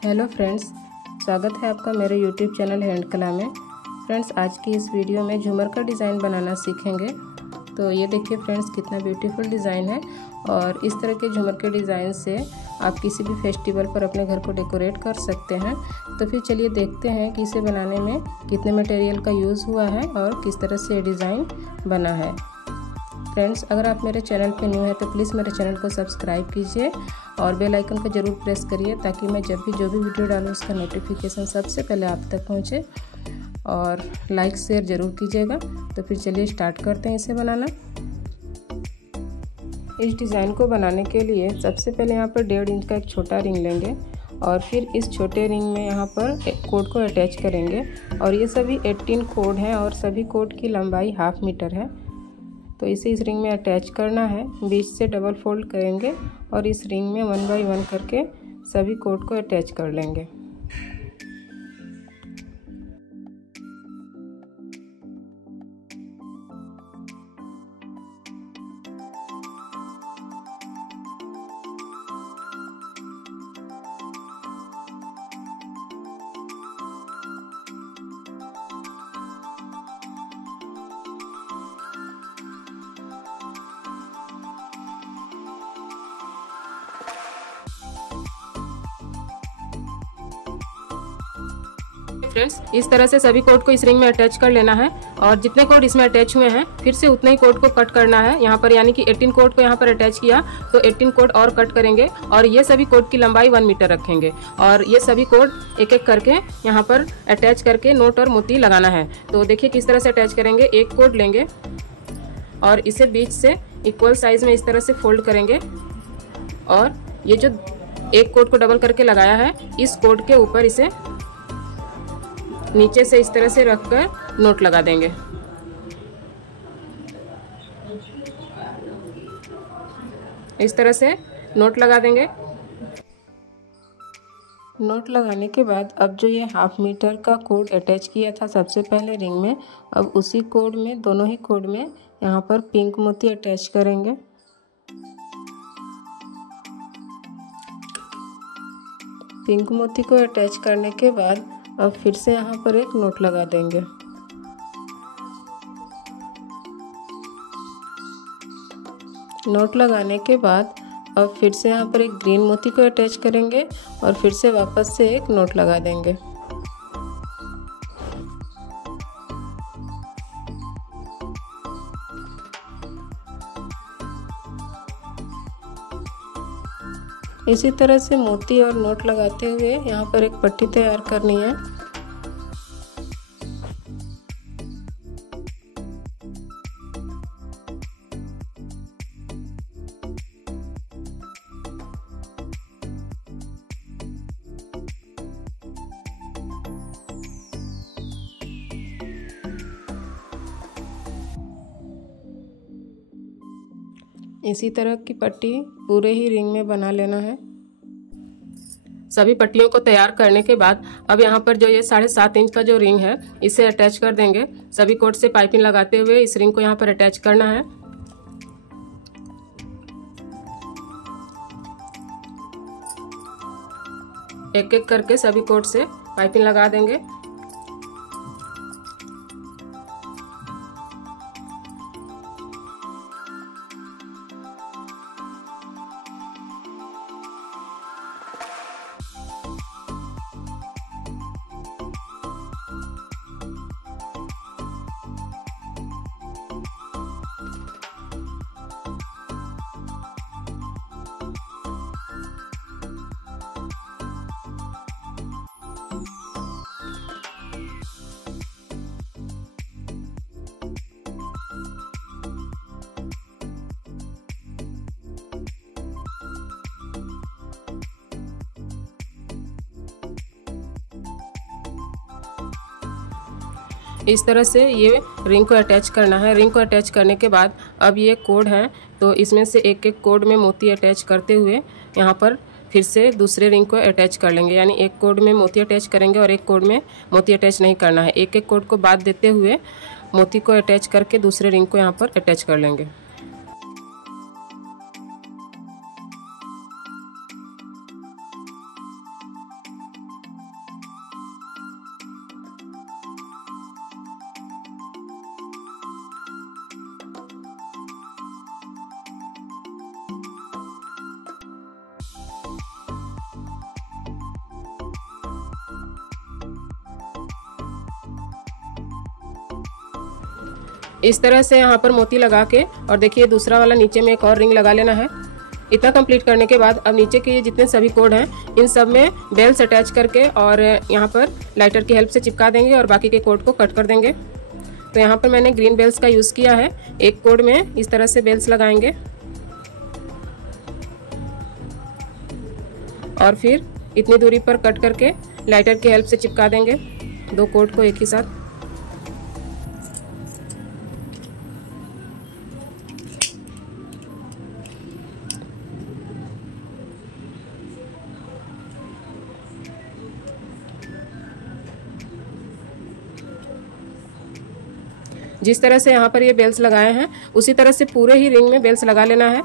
Hello friends, स्वागत है आपका मेरे यूट्यूब चैनल हैंड कला में। फ्रेंड्स, आज की इस वीडियो में झूमर का डिज़ाइन बनाना सीखेंगे। तो ये देखिए फ्रेंड्स, कितना ब्यूटीफुल डिज़ाइन है। और इस तरह के झूमर के डिज़ाइन से आप किसी भी फेस्टिवल पर अपने घर को डेकोरेट कर सकते हैं। तो फिर चलिए देखते हैं कि इसे बनाने में कितने मटेरियल का यूज़ हुआ है और किस तरह से ये डिज़ाइन बना है। फ्रेंड्स, अगर आप मेरे चैनल पे न्यू है तो प्लीज़ मेरे चैनल को सब्सक्राइब कीजिए और बेल आइकन को ज़रूर प्रेस करिए ताकि मैं जब भी जो भी वीडियो डालूँ उसका नोटिफिकेशन सबसे पहले आप तक पहुँचे। और लाइक शेयर ज़रूर कीजिएगा। तो फिर चलिए स्टार्ट करते हैं इसे बनाना। इस डिज़ाइन को बनाने के लिए सबसे पहले यहाँ पर 1.5 इंच का एक छोटा रिंग लेंगे और फिर इस छोटे रिंग में यहाँ पर कोड को अटैच करेंगे। और ये सभी 18 कोड हैं और सभी कोड की लंबाई 1/2 मीटर है। तो इसे इस रिंग में अटैच करना है। बीच से डबल फोल्ड करेंगे और इस रिंग में 1 बाय 1 करके सभी कोड को अटैच कर लेंगे। फ्रेंड्स, इस तरह से सभी कोड को इस रिंग में अटैच कर लेना है और जितने कोड इसमें अटैच हुए हैं फिर से उतने ही कोड को कट करना है। यहाँ पर यानी कि 18 कोड को यहाँ पर अटैच किया तो 18 कोड और कट करेंगे और ये सभी कोड की लंबाई 1 मीटर रखेंगे। और ये सभी कोड एक एक करके यहाँ पर अटैच करके नोट और मोती लगाना है। तो देखिए किस तरह से अटैच करेंगे। एक कोड लेंगे और इसे बीच से इक्वल साइज में इस तरह से फोल्ड करेंगे और ये जो एक कोड को डबल करके लगाया है इस कोड के ऊपर इसे नीचे से इस तरह से रखकर नोट लगा देंगे। इस तरह से नोट लगा देंगे। नोट लगाने के बाद अब जो ये 1/2 मीटर का कोड अटैच किया था सबसे पहले रिंग में, अब उसी कोड में दोनों ही कोड में यहाँ पर पिंक मोती अटैच करेंगे। पिंक मोती को अटैच करने के बाद अब फिर से यहाँ पर एक नोट लगा देंगे। नोट लगाने के बाद अब फिर से यहाँ पर एक ग्रीन मोती को अटैच करेंगे और फिर से वापस से एक नोट लगा देंगे। इसी तरह से मोती और नोट लगाते हुए यहाँ पर एक पट्टी तैयार करनी है। इसी तरह की पट्टी पूरे ही रिंग में बना लेना है। सभी पट्टियों को तैयार करने के बाद अब यहाँ पर जो ये 7.5 इंच का जो रिंग है इसे अटैच कर देंगे। सभी कोड से पाइपिंग लगाते हुए इस रिंग को यहाँ पर अटैच करना है। एक एक करके सभी कोड से पाइपिंग लगा देंगे। इस तरह से ये रिंग को अटैच करना है। रिंग को अटैच करने के बाद अब ये कोड है तो इसमें से एक एक कोड में मोती अटैच करते हुए यहाँ पर फिर से दूसरे रिंग को अटैच कर लेंगे। यानी एक कोड में मोती अटैच करेंगे और एक कोड में मोती अटैच नहीं करना है। एक एक कोड को बाद देते हुए मोती को अटैच करके दूसरे रिंग को यहाँ पर अटैच कर लेंगे। इस तरह से यहाँ पर मोती लगा के, और देखिए दूसरा वाला नीचे में एक और रिंग लगा लेना है। इतना कंप्लीट करने के बाद अब नीचे के ये जितने सभी कोड हैं इन सब में बेल्स अटैच करके और यहाँ पर लाइटर की हेल्प से चिपका देंगे और बाकी के कोड को कट कर देंगे। तो यहाँ पर मैंने ग्रीन बेल्स का यूज़ किया है। एक कोड में इस तरह से बेल्स लगाएंगे और फिर इतनी दूरी पर कट करके लाइटर की हेल्प से चिपका देंगे दो कोड को एक ही साथ। जिस तरह से यहाँ पर ये बेल्स लगाए हैं उसी तरह से पूरे ही रिंग में बेल्स लगा लेना है।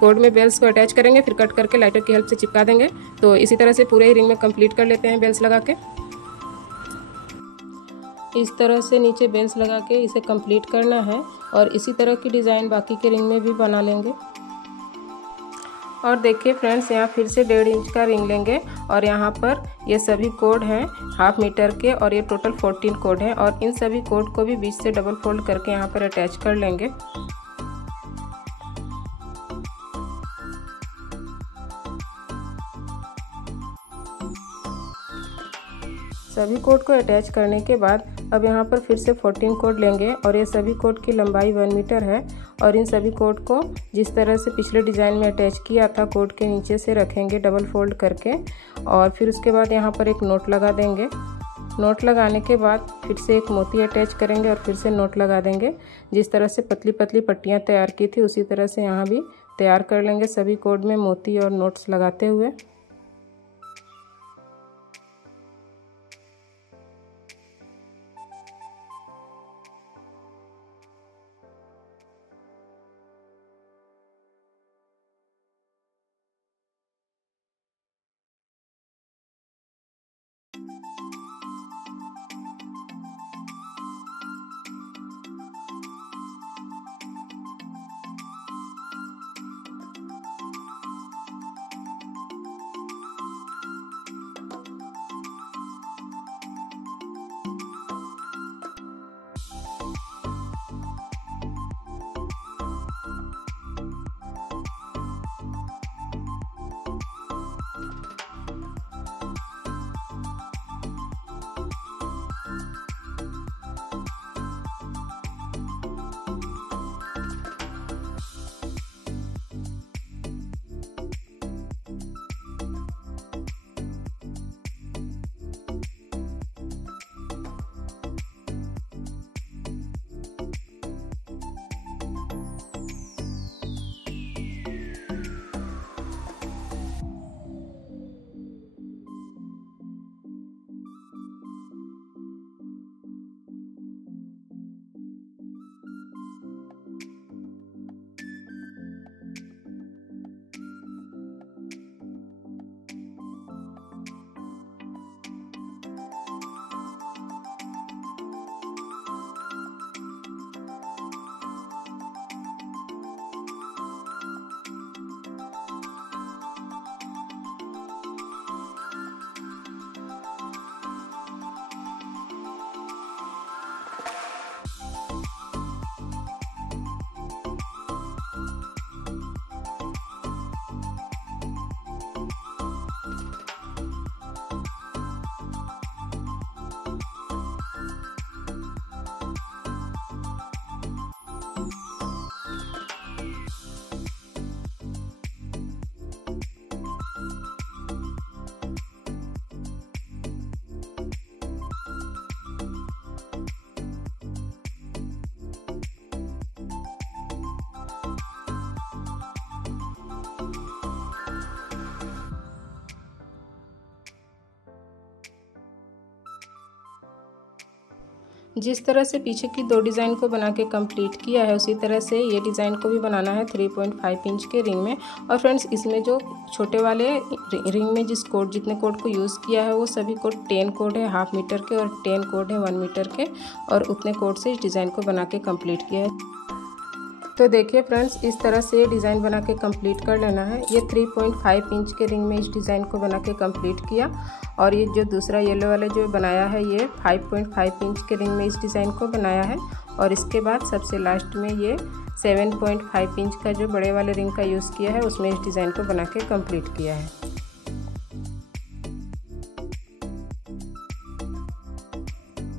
कोड में बेल्स को अटैच करेंगे, फिर कट करके लाइटर की हेल्प से चिपका देंगे। तो इसी तरह से पूरे ही रिंग में कंप्लीट कर लेते हैं बेल्स लगा के। इस तरह से नीचे बेल्स लगा के इसे कंप्लीट करना है और इसी तरह की डिज़ाइन बाकी के रिंग में भी बना लेंगे। और देखिए फ्रेंड्स, यहाँ फिर से 1.5 इंच का रिंग लेंगे और यहाँ पर ये सभी कोड हैं 1/2 मीटर के और ये टोटल 14 कोड हैं और इन सभी कोड को भी बीच से डबल फोल्ड करके यहाँ पर अटैच कर लेंगे। सभी कोड को अटैच करने के बाद अब यहाँ पर फिर से 14 कोड लेंगे और ये सभी कोड की लंबाई 1 मीटर है और इन सभी कोड को जिस तरह से पिछले डिज़ाइन में अटैच किया था कोड के नीचे से रखेंगे डबल फोल्ड करके और फिर उसके बाद यहाँ पर एक नोट लगा देंगे। नोट लगाने के बाद फिर से एक मोती अटैच करेंगे और फिर से नोट लगा देंगे। जिस तरह से पतली पतली पट्टियाँ तैयार की थी उसी तरह से यहाँ भी तैयार कर लेंगे सभी कोड में मोती और नोट्स लगाते हुए। जिस तरह से पीछे की 2 डिज़ाइन को बना के कंप्लीट किया है उसी तरह से ये डिज़ाइन को भी बनाना है 3.5 इंच के रिंग में। और फ्रेंड्स, इसमें जो छोटे वाले रिंग में जितने कोड को यूज़ किया है वो सभी कोड 10 कोड है 1/2 मीटर के और 10 कोड है 1 मीटर के और उतने कोड से इस डिज़ाइन को बना के कंप्लीट किया है। तो देखिए फ्रेंड्स, इस तरह से डिज़ाइन बना के कंप्लीट कर लेना है। ये 3.5 इंच के रिंग में इस डिज़ाइन को बना के कंप्लीट किया और ये जो दूसरा येलो वाला जो बनाया है ये 5.5 इंच के रिंग में इस डिज़ाइन को बनाया है और इसके बाद सबसे लास्ट में ये 7.5 इंच का जो बड़े वाले रिंग का यूज़ किया है उसमें इस डिज़ाइन को बना के कंप्लीट किया है।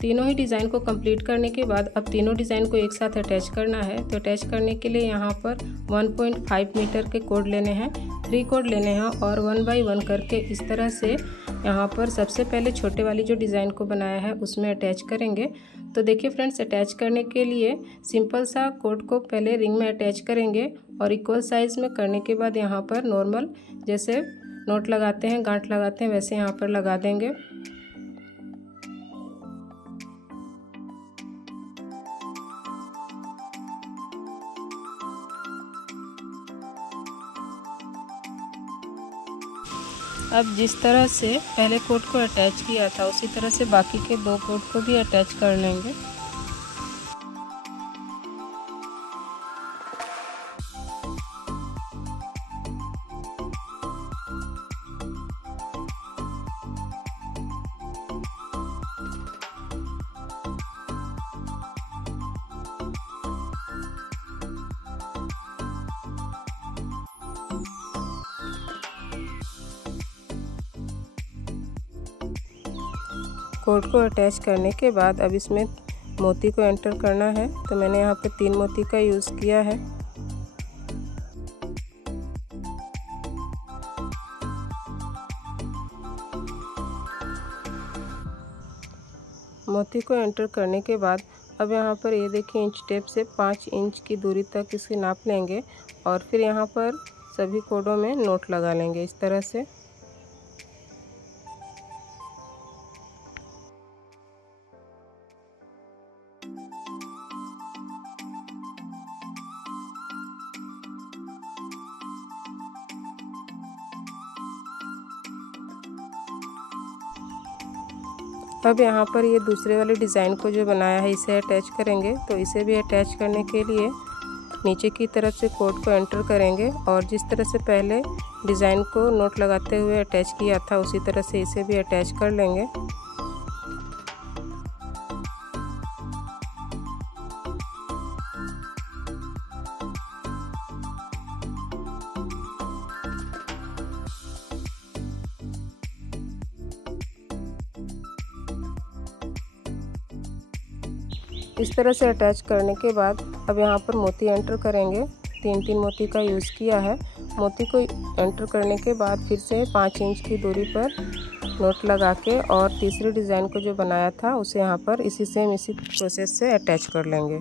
तीनों ही डिज़ाइन को कंप्लीट करने के बाद अब तीनों डिज़ाइन को एक साथ अटैच करना है। तो अटैच करने के लिए यहाँ पर 1.5 मीटर के कोड लेने हैं, 3 कोड लेने हैं और 1 बाई 1 करके इस तरह से यहाँ पर सबसे पहले छोटे वाली जो डिज़ाइन को बनाया है उसमें अटैच करेंगे। तो देखिए फ्रेंड्स, अटैच करने के लिए सिंपल सा कोड को पहले रिंग में अटैच करेंगे और इक्वल साइज़ में करने के बाद यहाँ पर नॉर्मल जैसे नोट लगाते हैं, गांठ लगाते हैं, वैसे यहाँ पर लगा देंगे। अब जिस तरह से पहले कोड को अटैच किया था उसी तरह से बाकी के 2 कोड को भी अटैच कर लेंगे। कोड को अटैच करने के बाद अब इसमें मोती को एंटर करना है। तो मैंने यहाँ पे 3 मोती का यूज़ किया है। मोती को एंटर करने के बाद अब यहाँ पर ये देखिए इंच टेप से 5 इंच की दूरी तक इसकी नाप लेंगे और फिर यहाँ पर सभी कोडों में नोट लगा लेंगे इस तरह से। अब यहाँ पर ये दूसरे वाले डिज़ाइन को जो बनाया है इसे अटैच करेंगे। तो इसे भी अटैच करने के लिए नीचे की तरफ से कोड को एंटर करेंगे और जिस तरह से पहले डिज़ाइन को नोट लगाते हुए अटैच किया था उसी तरह से इसे भी अटैच कर लेंगे। इस तरह से अटैच करने के बाद अब यहाँ पर मोती एंटर करेंगे। 3 मोती का यूज़ किया है। मोती को एंटर करने के बाद फिर से 5 इंच की दूरी पर नोट लगा के और तीसरे डिज़ाइन को जो बनाया था उसे यहाँ पर इसी प्रोसेस से अटैच कर लेंगे।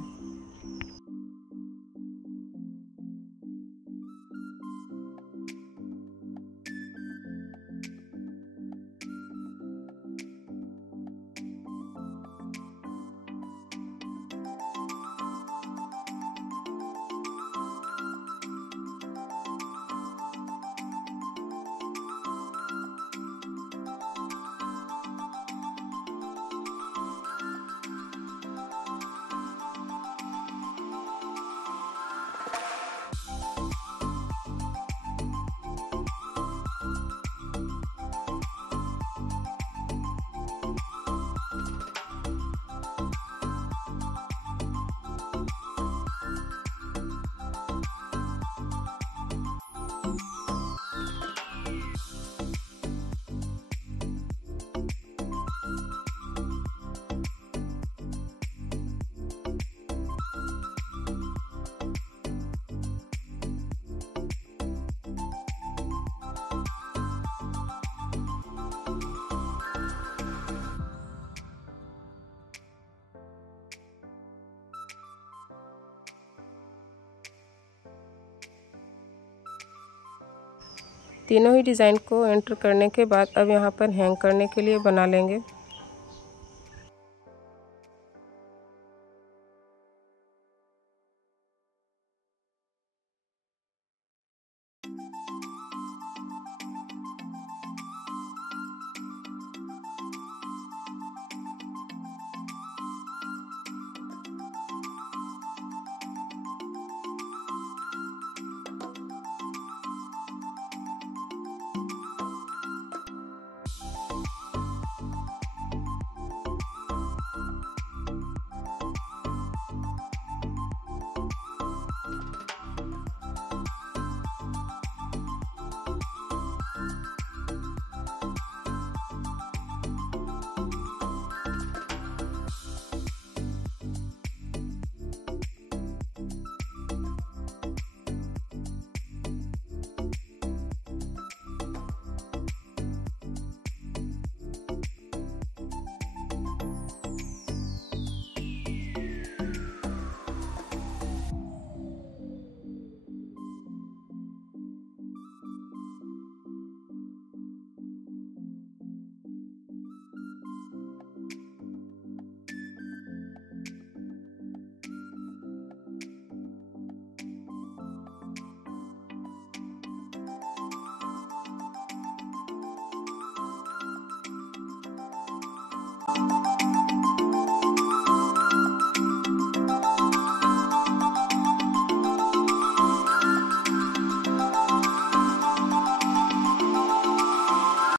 तीनों ही डिज़ाइन को एंटर करने के बाद अब यहाँ पर हैंग करने के लिए बना लेंगे।